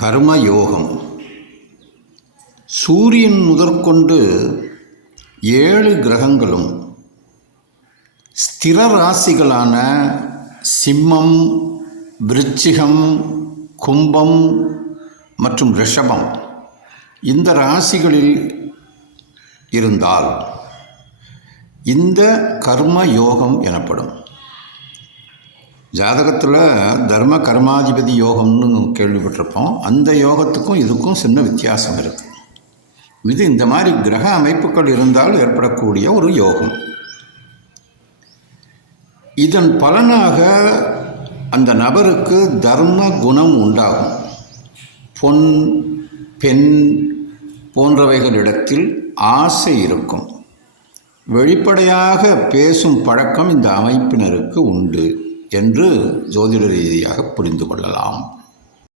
கர்ம யோகம் சூரியன் முதற்கொண்டு ஏழு கிரகங்களும் ஸ்திர ராசிகளான சிம்மம் விருச்சிகம் கும்பம் மற்றும் ரிஷபம் இந்த ராசிகளில் இருந்தால் இந்த கர்ம யோகம் எனப்படும். ஜாதகத்தில் தர்ம கர்மாதிபதி யோகம்னு கேள்விப்பட்டிருப்போம். அந்த யோகத்துக்கும் இதுக்கும் சின்ன வித்தியாசம் இருக்குது இது இந்த மாதிரி கிரக அமைப்புகள் இருந்தால் ஏற்படக்கூடிய ஒரு யோகம். இதன் பலனாக அந்த நபருக்கு தர்ம குணம் உண்டாகும். பொன் பெண் போன்றவைகளிடத்தில் ஆசை இருக்கும். வெளிப்படையாக பேசும் பழக்கம் இந்த அமைப்பினருக்கு உண்டு. என்று ஜோதிட ரீதியாக புரிந்து கொள்ளலாம்.